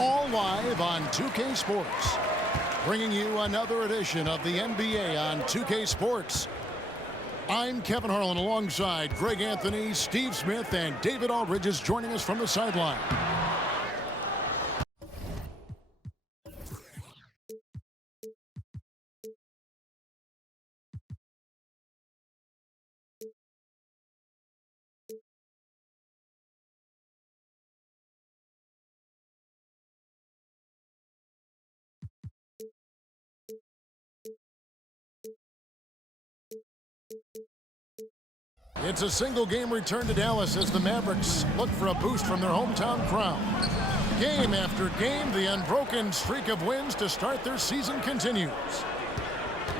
All live on 2K Sports. Bringing you another edition of the NBA on 2K Sports. I'm Kevin Harlan alongside Greg Anthony, Steve Smith, and David Aldridge is joining us from the sideline. It's a single-game return to Dallas as the Mavericks look for a boost from their hometown crowd. Game after game, the unbroken streak of wins to start their season continues.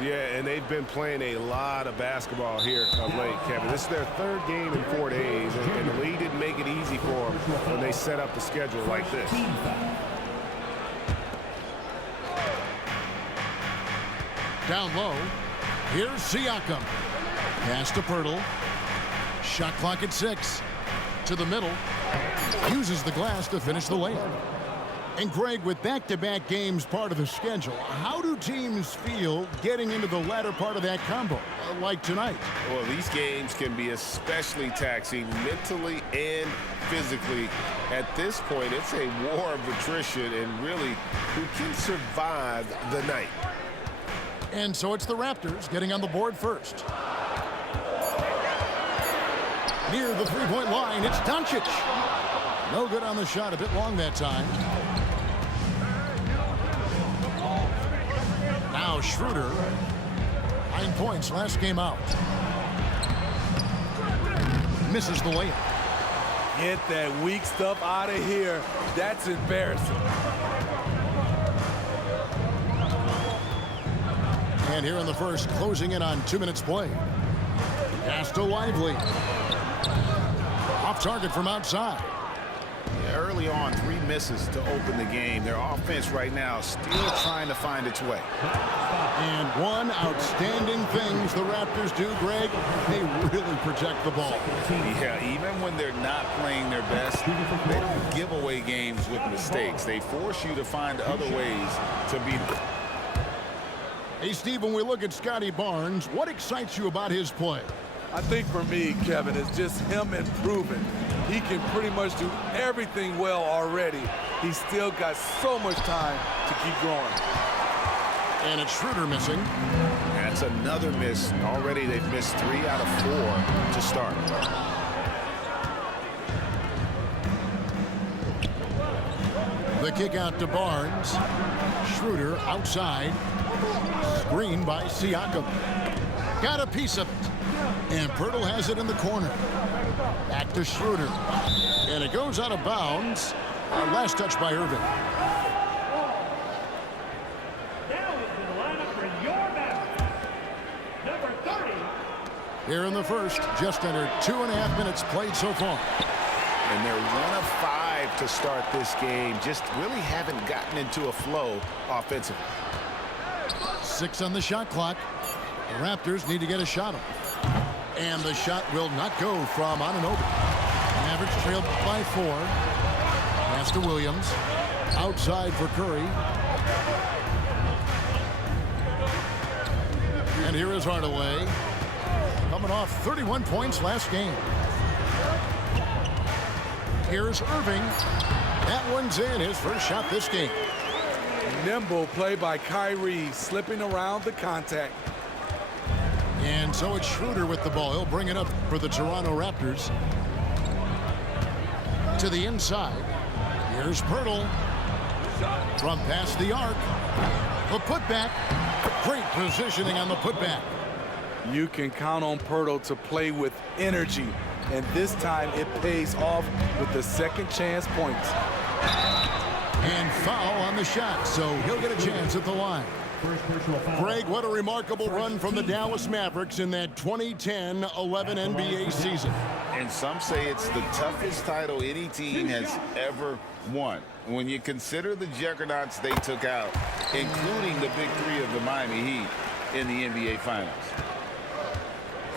Yeah, and they've been playing a lot of basketball here of late, Kevin. This is their third game in 4 days, and the league didn't make it easy for them when they set up the schedule like this. Down low, here's Siakam. Pass to Poeltl. Shot clock at 6. To the middle. Uses the glass to finish the layup. And Greg, with back-to-back games part of the schedule, how do teams feel getting into the latter part of that combo, like tonight? Well, these games can be especially taxing mentally and physically. At this point, it's a war of attrition, and really, who can survive the night? And so it's the Raptors getting on the board first. Near the three-point line, it's Doncic. No good on the shot, a bit long that time. Now Schroeder, 9 points last game out. Misses the layup. Get that weak stuff out of here. That's embarrassing. And here in the first, closing in on 2 minutes play. Pass to Lively. Off target from outside. Early on, 3 misses to open the game. Their offense right now still trying to find its way. And one outstanding things the Raptors do, Greg, they really protect the ball. Yeah, even when they're not playing their best, they don't give away games with mistakes. They force you to find other ways to beat them. Hey, Steve, when we look at Scotty Barnes, what excites you about his play? I think for me, Kevin, it's just him improving. He can pretty much do everything well already. He's still got so much time to keep growing. And it's Schroeder missing. That's another miss. Already they've missed 3 out of 4 to start. The kick out to Barnes. Schroeder outside. Screen by Siakam. Got a piece of it. And Poeltl has it in the corner. Back to Schroeder. And it goes out of bounds. Last touch by Irving. Here in the first, just under 2.5 minutes played so far. And they're 1 of 5 to start this game. Just really haven't gotten into a flow offensively. 6 on the shot clock. The Raptors need to get a shot off. And the shot will not go from Anunoby. Mavericks trailed by 4. Pass to Williams. Outside for Curry. And here is Hardaway. Coming off 31 points last game. Here's Irving. That one's in, his first shot this game. Nimble play by Kyrie, slipping around the contact. And so it's Schroeder with the ball. He'll bring it up for the Toronto Raptors. To the inside. Here's Poeltl. From past the arc. The putback. Great positioning on the putback. You can count on Poeltl to play with energy. And this time it pays off with the second chance points. And foul on the shot, so he'll get a chance at the line. Greg, what a remarkable run from the Dallas Mavericks in that 2010-11 NBA season. And some say it's the toughest title any team has ever won. When you consider the juggernauts they took out, including the big 3 of the Miami Heat in the NBA Finals.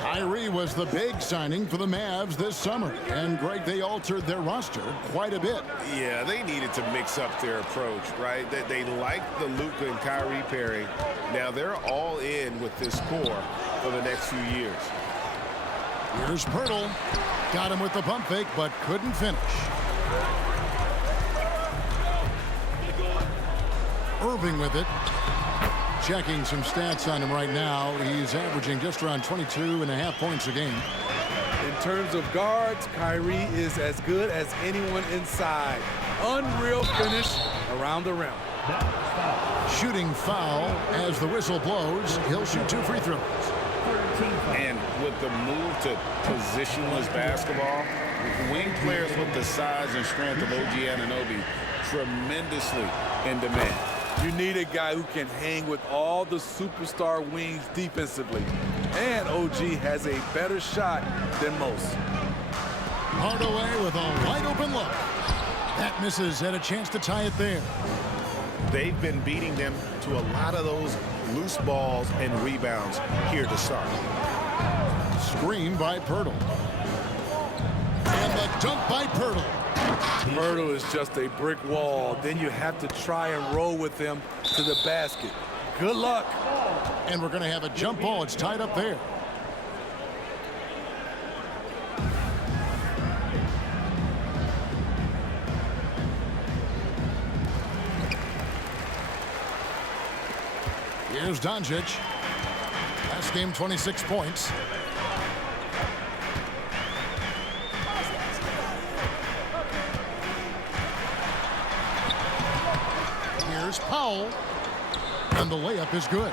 Kyrie was the big signing for the Mavs this summer. And, Greg, they altered their roster quite a bit. Yeah, they needed to mix up their approach, right? They liked the Luka and Kyrie pairing. Now they're all in with this core for the next few years. Here's Pirtle. Got him with the pump fake, but couldn't finish. Irving with it. Checking some stats on him right now. He's averaging just around 22.5 points a game. In terms of guards, Kyrie is as good as anyone inside. Unreal finish around the rim. Shooting foul as the whistle blows. He'll shoot 2 free throws. And with the move to positionless basketball, wing players with the size and strength of OG Anunoby tremendously in demand. You need a guy who can hang with all the superstar wings defensively. And OG has a better shot than most. Hardaway with a wide open look. That misses. Had a chance to tie it there. They've been beating them to a lot of those loose balls and rebounds here to start. Screen by Pirtle. And the dunk by Pirtle. Pirtle is just a brick wall. Then you have to try and roll with him to the basket. Good luck. And we're going to have a jump ball. It's tied up there. Here's Doncic. Last game, 26 points. Here's Powell. And the layup is good.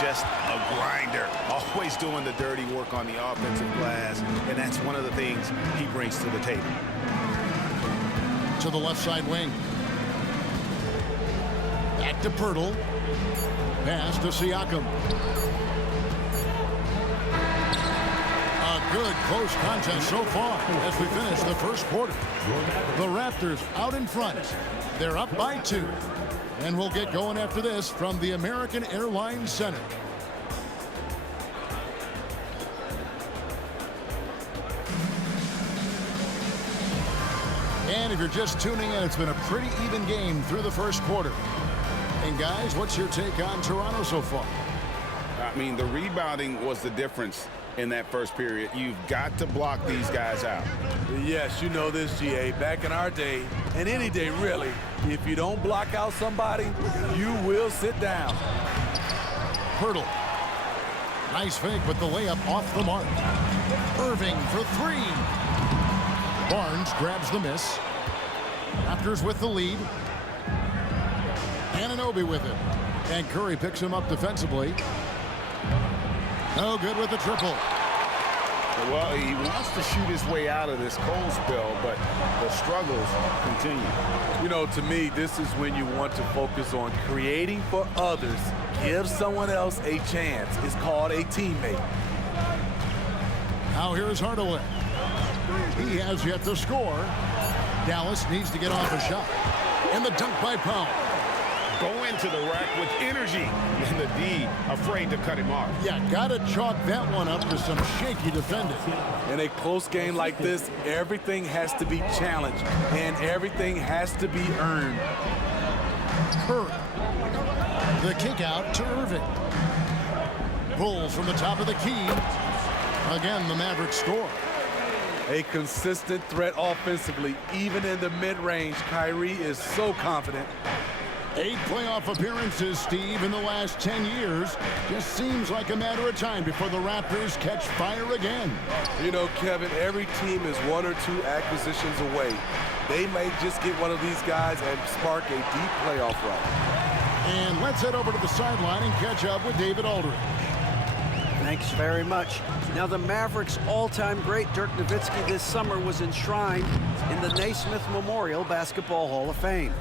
Just a grinder. Always doing the dirty work on the offensive glass. And that's one of the things he brings to the table. To the left side wing. Back to Pirtle. Pass to Siakam. A good close contest so far as we finish the first quarter. The Raptors out in front. They're up by 2. And we'll get going after this from the American Airlines Center. And if you're just tuning in, it's been a pretty even game through the first quarter. And guys, what's your take on Toronto so far? I mean, the rebounding was the difference in that first period. You've got to block these guys out. Yes, you know this, GA. Back in our day, and any day really, if you don't block out somebody, you will sit down. Pirtle. Nice fake, but the layup off the mark. Irving for 3. Barnes grabs the miss. Raptors with the lead. Anunoby with it. And Curry picks him up defensively. No good with the triple. Well, he wants to shoot his way out of this cold spell, but the struggles continue. You know, to me, this is when you want to focus on creating for others. Give someone else a chance. It's called a teammate. Now here's Hardaway. He has yet to score. Dallas needs to get off a shot. And the dunk by Powell. Go into the rack with energy. And the D afraid to cut him off. Yeah, gotta chalk that one up to some shaky defending. In a close game like this, everything has to be challenged, and everything has to be earned. Curry. The kick out to Irving. Pulls from the top of the key. Again, the Mavericks score. A consistent threat offensively, even in the mid-range. Kyrie is so confident. 8 playoff appearances, Steve, in the last 10 years. Just seems like a matter of time before the Raptors catch fire again. You know, Kevin, every team is 1 or 2 acquisitions away. They may just get one of these guys and spark a deep playoff run. And let's head over to the sideline and catch up with David Aldridge. Thanks very much. Now, the Mavericks' all-time great Dirk Nowitzki this summer was enshrined in the Naismith Memorial Basketball Hall of Fame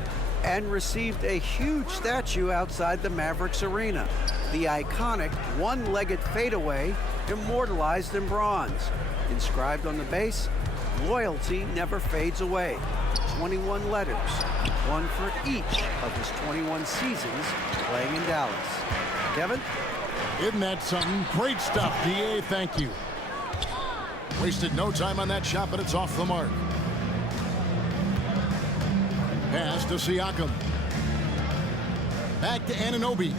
and received a huge statue outside the Mavericks arena. The iconic one-legged fadeaway immortalized in bronze. Inscribed on the base, loyalty never fades away. 21 letters, one for each of his 21 seasons playing in Dallas. Kevin? Isn't that something? Great stuff, D.A. Thank you. Wasted no time on that shot, but it's off the mark. Pass to Siakam. Back to Anunoby.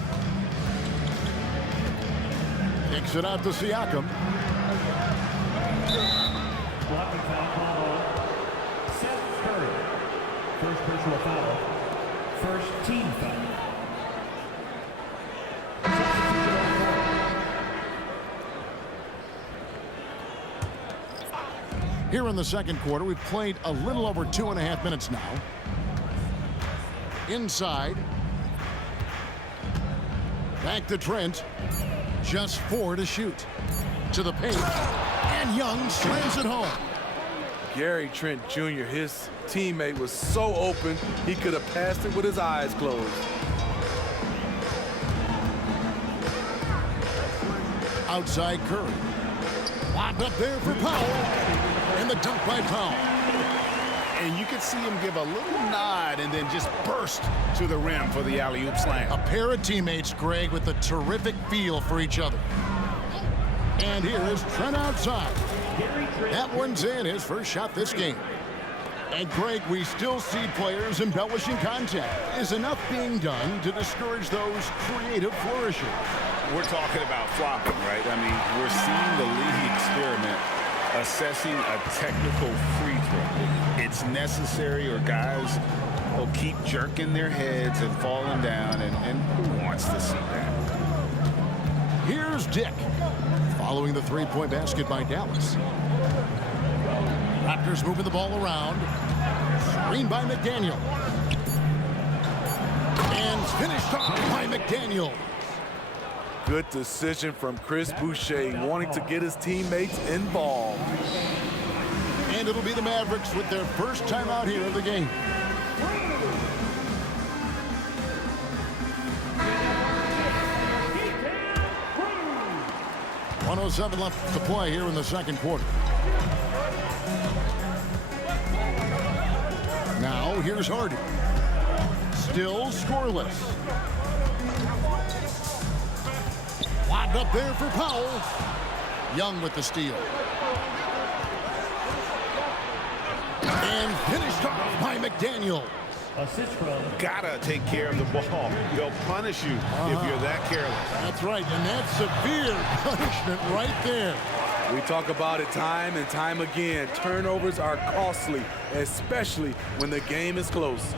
Kicks it out to Siakam. Blocking foul called on Seth Curry. First personal foul. First team foul. Here in the second quarter, we've played a little over 2.5 minutes now. Inside. Back to Trent. Just 4 to shoot. To the paint. And Young slams it home. Gary Trent Jr., his teammate, was so open, he could have passed it with his eyes closed. Outside Curry. Locked up there for Powell. And the dunk by Powell. And you could see him give a little nod and then just burst to the rim for the alley-oop slam. A pair of teammates, Greg, with a terrific feel for each other. And here is Trent outside. That one's in, his first shot this game. And Greg, we still see players embellishing contact. Is enough being done to discourage those creative flourishes? We're talking about flopping, right? I mean, we're seeing the league experiment assessing a technical free throw. It's necessary or guys will keep jerking their heads and falling down, and who wants to see that? Here's Dick. Following the three-point basket by Dallas. Raptors moving the ball around. Screen by McDaniel. And finished off by McDaniel. Good decision from Chris Boucher, wanting to get his teammates involved. And it'll be the Mavericks with their first time out here of the game. .107 left to play here in the second quarter. Now here's Harden. Still scoreless. Lobbed up there for Powell. Young with the steal. And finished off by McDaniel. Assist from. Gotta take care of the ball. They'll punish you if you're that careless. That's right, and that's severe punishment right there. We talk about it time and time again. Turnovers are costly, especially when the game is close.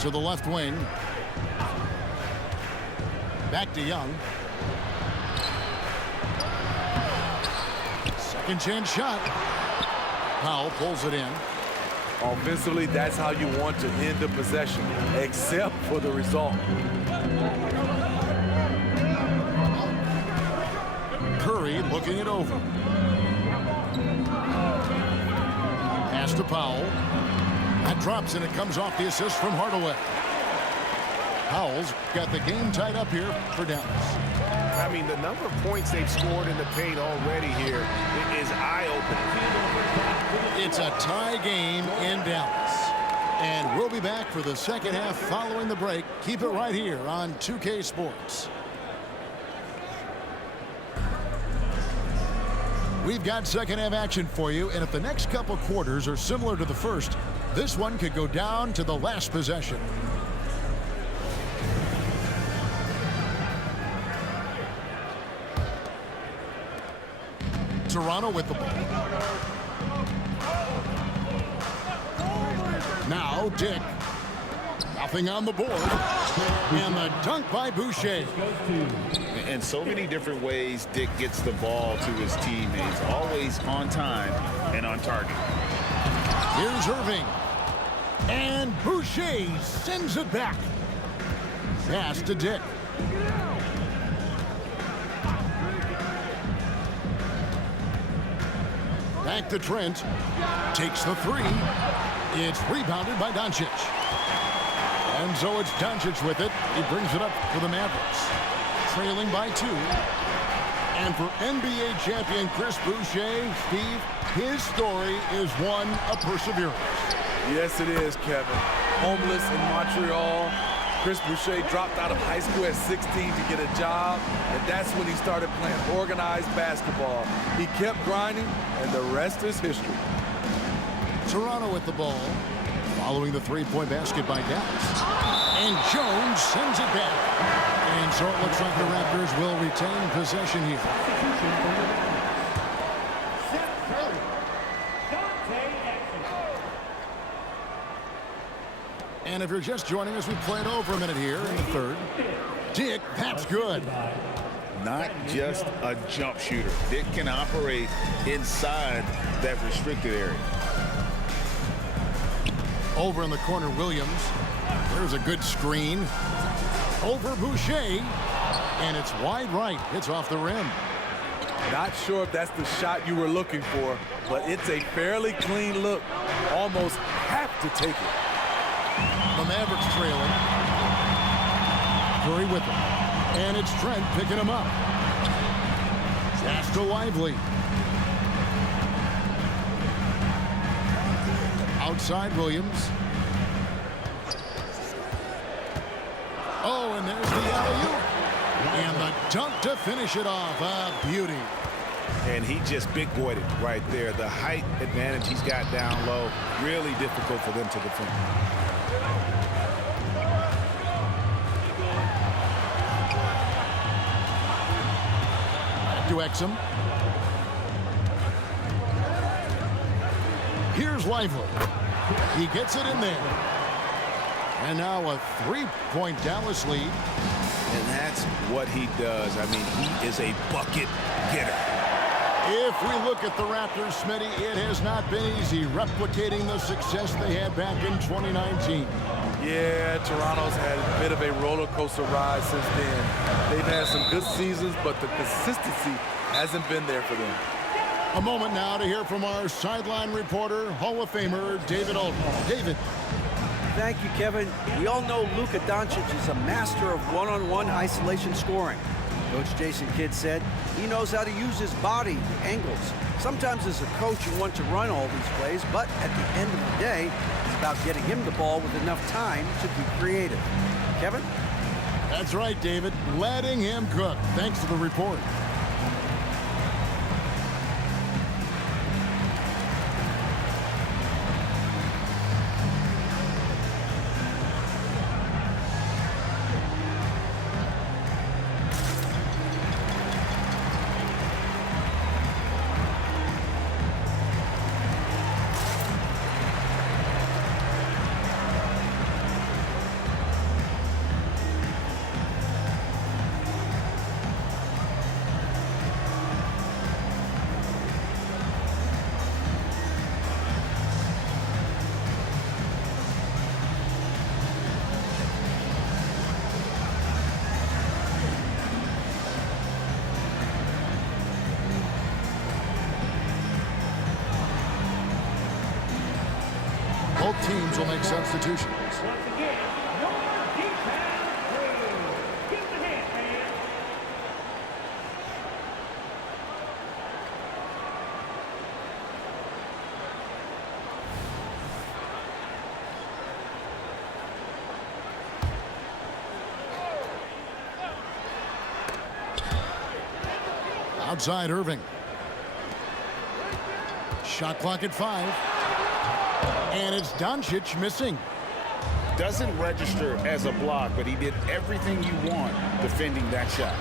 To the left wing. Back to Young. Second chance shot. Powell pulls it in. Offensively, that's how you want to end the possession, except for the result. Curry looking it over. Pass to Powell. That drops and it comes off the assist from Hardaway. Powell's got the game tied up here for Dallas. I mean, the number of points they've scored in the paint already here is eye-opening. It's a tie game in Dallas. And we'll be back for the second half following the break. Keep it right here on 2K Sports. We've got second half action for you, and if the next couple quarters are similar to the first, this one could go down to the last possession. Toronto with the ball. Now Dick. Nothing on the board. And the dunk by Boucher. In so many different ways, Dick gets the ball to his teammates, always on time and on target. Here's Irving. And Boucher sends it back. Pass to Dick. Back to Trent. Takes the three. It's rebounded by Doncic. And so it's Doncic with it. He brings it up for the Mavericks. Trailing by 2. And for NBA champion Chris Boucher, Steve, his story is one of perseverance. Yes, it is, Kevin. Homeless in Montreal, Chris Boucher dropped out of high school at 16 to get a job, and that's when he started playing organized basketball. He kept grinding, and the rest is history. Toronto with the ball, following the three-point basket by Dallas. And Jones sends it back. And so it looks like the Raptors will retain possession here. And if you're just joining us, we played over a minute here in the third. Dick, that's good. Not just a jump shooter. Dick can operate inside that restricted area. Over in the corner, Williams. There's a good screen. Over Boucher. And it's wide right. It's off the rim. Not sure if that's the shot you were looking for, but it's a fairly clean look. Almost have to take it. The Mavericks trailing. Curry with him. And it's Trent picking him up. Pass to Lively. Outside Williams. Oh, and there's the alley-oop. And the dunk to finish it off. A beauty. And he just big boyed it right there. The height advantage he's got down low. Really difficult for them to defend. To Exum. Here's Lively. He gets it in there. And now a three-point Dallas lead. And that's what he does. I mean, he is a bucket getter. If we look at the Raptors, Smitty, it has not been easy replicating the success they had back in 2019. Yeah, Toronto's had a bit of a roller coaster ride since then. They've had some good seasons, but the consistency hasn't been there for them. A moment now to hear from our sideline reporter, Hall of Famer David Alton. David. Thank you, Kevin. We all know Luka Doncic is a master of one-on-one isolation scoring. Coach Jason Kidd said he knows how to use his body, the angles. Sometimes as a coach you want to run all these plays, but at the end of the day, it's about getting him the ball with enough time to be creative. Kevin? That's right, David. Letting him cook. Thanks for the report. Both teams will make substitutions. Once again, your defense crew. Give them a hand, man. Outside Irving. Shot clock at 5. And it's Doncic missing. Doesn't register as a block, but he did everything you want defending that shot.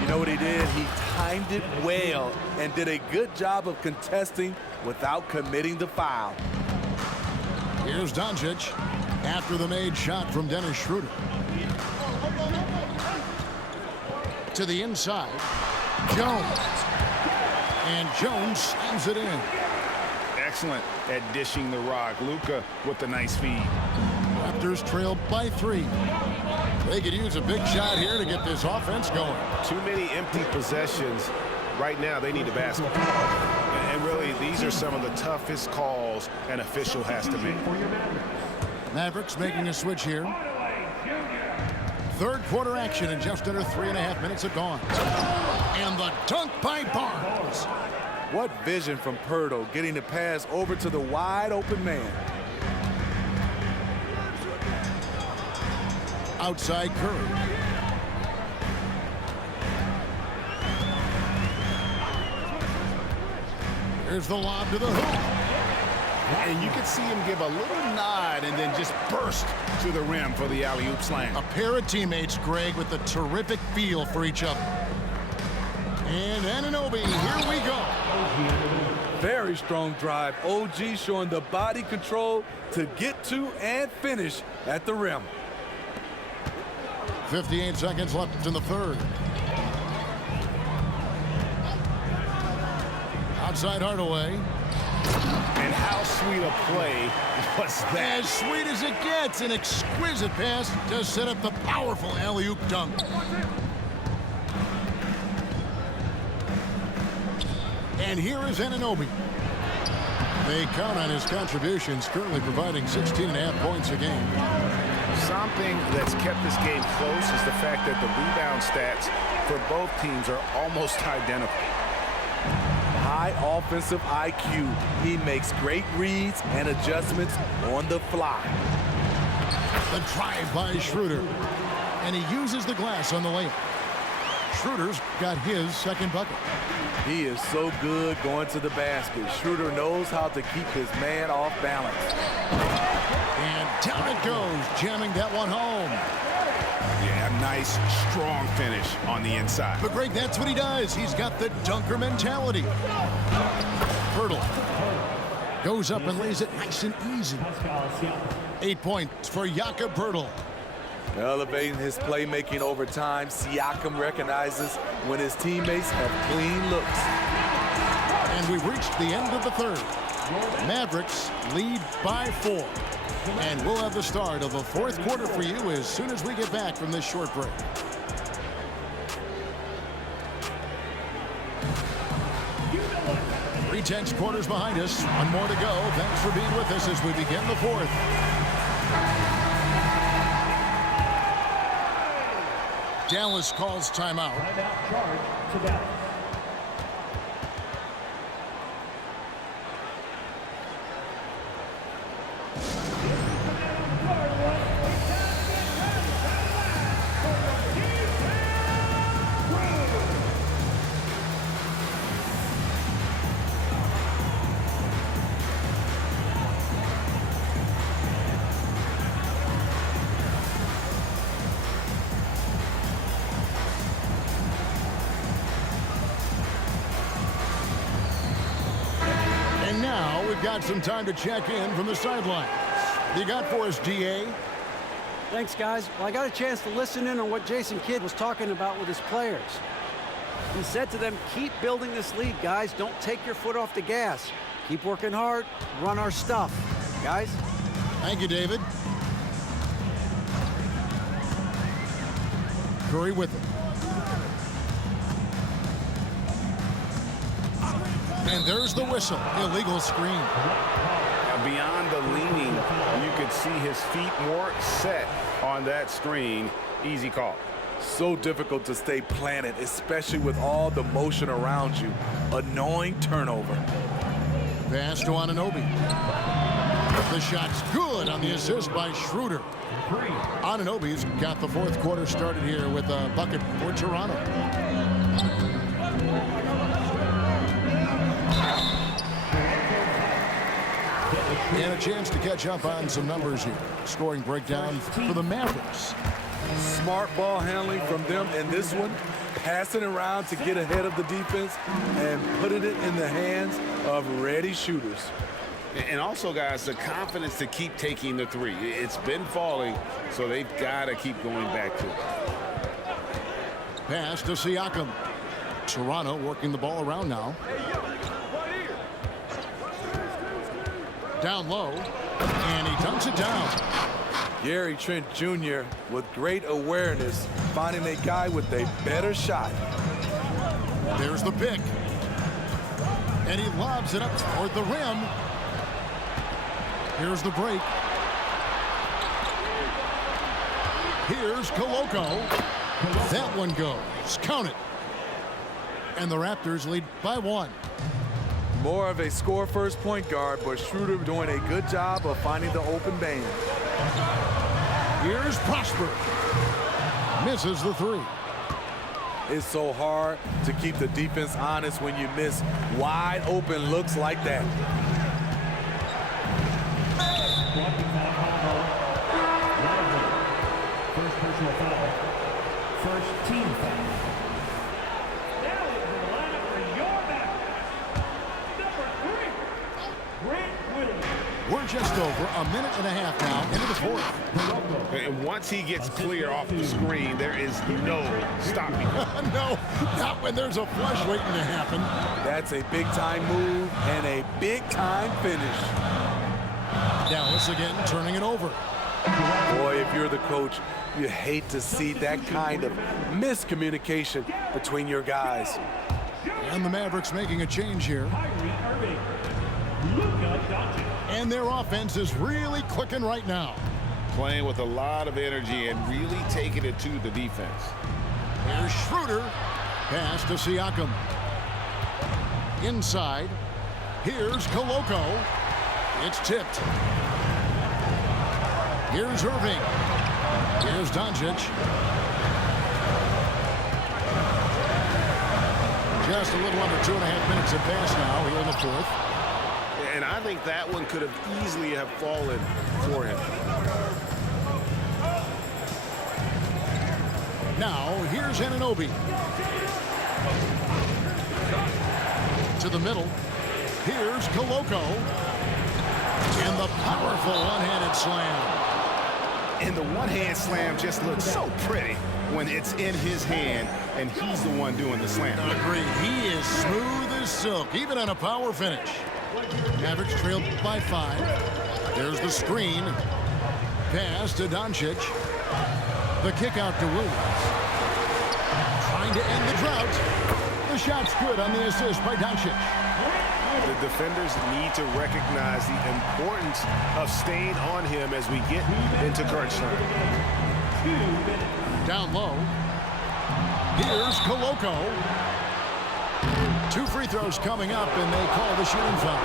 You know what he did? He timed it well and did a good job of contesting without committing the foul. Here's Doncic after the made shot from Dennis Schroeder. To the inside. Jones. And Jones slams it in. Excellent at dishing the rock. Luka with a nice feed. Raptors trail by 3. They could use a big shot here to get this offense going. Too many empty possessions. Right now, they need a basket. And really, these are some of the toughest calls an official has to make. Mavericks making a switch here. Third quarter action in just under 3.5 minutes have gone. And the dunk by Barnes. What vision from Pirtle, getting the pass over to the wide open man. outside Curry. Here's the lob to the hoop. And you could see him give a little nod and then just burst to the rim for the alley-oop slam. A pair of teammates, Greg, with a terrific feel for each other. And Anunoby, here we go. Very strong drive. OG showing the body control to get to and finish at the rim. 58 seconds left in the third. Outside Hardaway. And how sweet a play was that? As sweet as it gets. An exquisite pass to set up the powerful alley-oop dunk. And here is Anunoby. They count on his contributions, currently providing 16.5 points a game. Something that's kept this game close is the fact that the rebound stats for both teams are almost identical. High offensive IQ. He makes great reads and adjustments on the fly. The drive by Schroeder. And he uses the glass on the layup. Schroeder's got his second bucket. He is so good going to the basket. Schroeder knows how to keep his man off balance. And down it goes, jamming that one home. Yeah, nice, strong finish on the inside. But Greg, that's what he does. He's got the dunker mentality. Hurdle goes up and lays it nice and easy. 8 points for Jakob Poeltl. Elevating his playmaking over time, Siakam recognizes when his teammates have clean looks. And we've reached the end of the third. Mavericks lead by 4. And we'll have the start of the fourth quarter for you as soon as we get back from this short break. Three-tenths quarters behind us. One more to go. Thanks for being with us as we begin the fourth. Dallas calls timeout. Timeout charge to Dallas. Got some time to check in from the sidelines. You got for us, DA? Thanks, guys. Well, I got a chance to listen in on what Jason Kidd was talking about with his players. He said to them, keep building this lead, guys. Don't take your foot off the gas. Keep working hard. Run our stuff. Guys? Thank you, David. Curry with it. And there's the whistle. Illegal screen. Now, beyond the leaning, you could see his feet more set on that screen. Easy call. So difficult to stay planted, especially with all the motion around you. Annoying turnover. Pass to Anunoby. The shot's good on the assist by Schroeder. Anunoby's got the fourth quarter started here with a bucket for Toronto. And a chance to catch up on some numbers here. Scoring breakdown for the Mavericks. Smart ball handling from them in this one. Passing around to get ahead of the defense and putting it in the hands of ready shooters. And also, guys, the confidence to keep taking the three. It's been falling, so they've got to keep going back to it. Pass to Siakam. Toronto working the ball around now. Down low, and he dunks it down. Gary Trent Jr. with great awareness, finding a guy with a better shot. There's the pick. And he lobs it up toward the rim. Here's the break. Here's Koloko. That one goes. Count it. And the Raptors lead by 1. More of a score-first point guard, but Schroeder doing a good job of finding the open man. Here's Prosper. Misses the three. It's so hard to keep the defense honest when you miss wide open looks like that. Blocking foul, Lively. First personal foul. First team foul. Now into the lineup for your backup. Number 3, Grant Williams. We're just over a minute and a half now into the fourth. And once he gets clear off the screen, there is no stopping him. No, not when there's a flush waiting to happen. That's a big-time move and a big-time finish. Dallas again turning it over. Boy, if you're the coach, you hate to see that kind of miscommunication between your guys. And the Mavericks making a change here. Kyrie Irving. Luka Doncic. And their offense is really clicking right now. Playing with a lot of energy and really taking it to the defense. Here's Schroeder. Pass to Siakam. Inside. Here's Koloko. It's tipped. Here's Irving. Here's Doncic. Just a little under 2.5 minutes have passed now here in the fourth. And I think that one could have easily have fallen for him. Now, here's Anunoby. To the middle. Here's Koloko. And the powerful one-handed slam. And the one-hand slam just looks so pretty when it's in his hand and he's the one doing the slam. Agreed. He is smooth as silk, even on a power finish. Mavericks trailed by 5. There's the screen. Pass to Doncic. The kick out to Williams. Trying to end the drought. The shot's good on the assist by Doncic. The defenders need to recognize the importance of staying on him as we get into crunch time. Down low. Here's Koloko. 2 free throws coming up, and they call the shooting foul.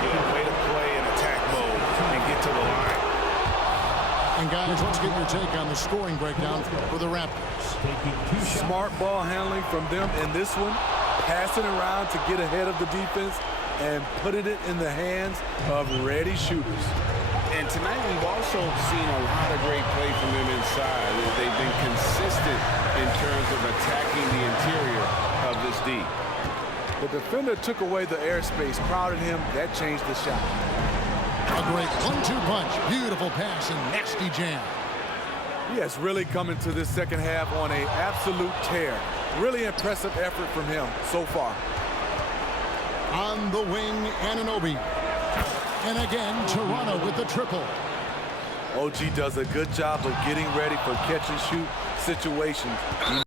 Good way to play in attack mode and get to the line. And guys, let's get your take on the scoring breakdown for the Raptors. Taking 2 shots. Smart ball handling from them in this one. Passing around to get ahead of the defense and putting it in the hands of ready shooters. And tonight we've also seen a lot of great play from them inside. They've been consistent in terms of attacking the interior of this D. The defender took away the airspace, crowded him. That changed the shot. A great 1-2 punch. Beautiful pass and nasty jam. Yes, really coming to this second half on an absolute tear. Really impressive effort from him so far. On the wing, Anunoby. And again, Toronto with the triple. OG does a good job of getting ready for catch and shoot situations. He